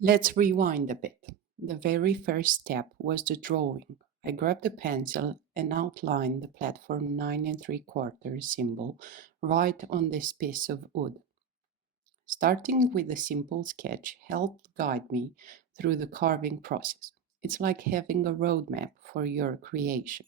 Let's rewind a bit. The very first step was the drawing. I grabbed a pencil and outlined the platform 9 3/4 symbol right on this piece of wood. Starting with a simple sketch helped guide me through the carving process. It's like having a roadmap for your creation.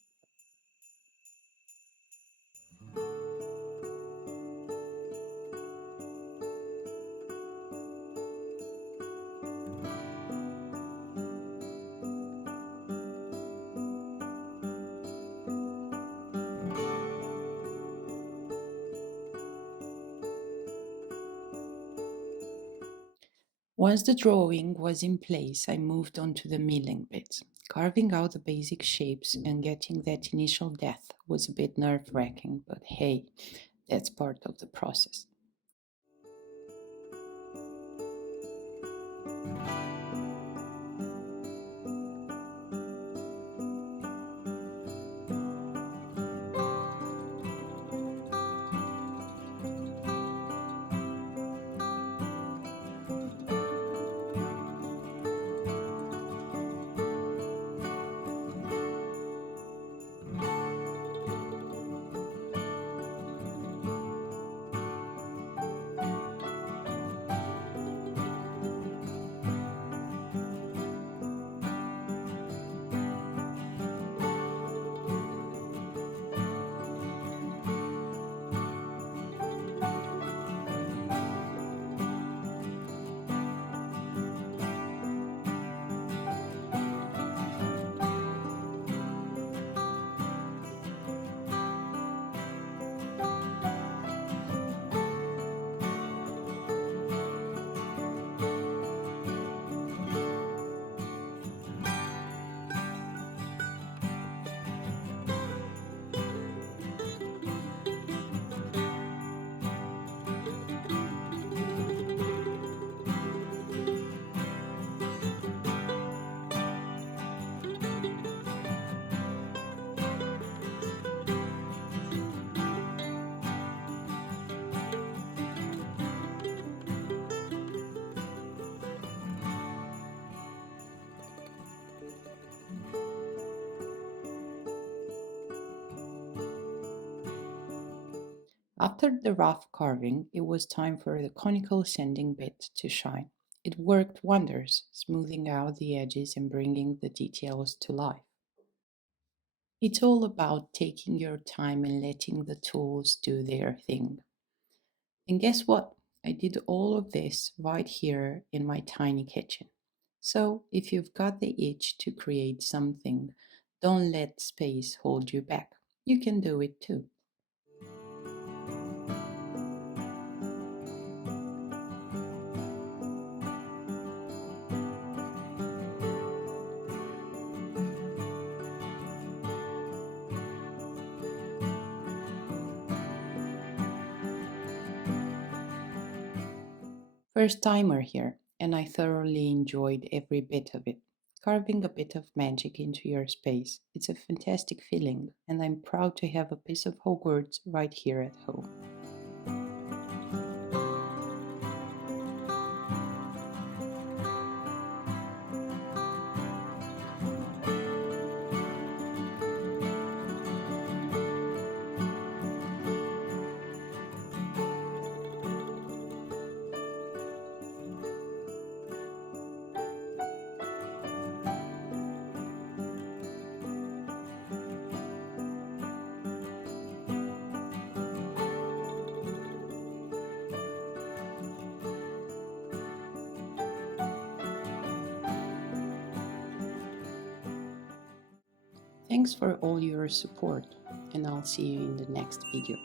Once the drawing was in place, I moved on to the milling bits. Carving out the basic shapes and getting that initial depth was a bit nerve wracking, but hey, that's part of the process. After the rough carving, it was time for the conical sanding bit to shine. It worked wonders, smoothing out the edges and bringing the details to life. It's all about taking your time and letting the tools do their thing. And guess what? I did all of this right here in my tiny kitchen. So if you've got the itch to create something, don't let space hold you back. You can do it too. First timer here, and I thoroughly enjoyed every bit of it. Carving a bit of magic into your space. It's a fantastic feeling, and I'm proud to have a piece of Hogwarts right here at home. Thanks for all your support, and I'll see you in the next video.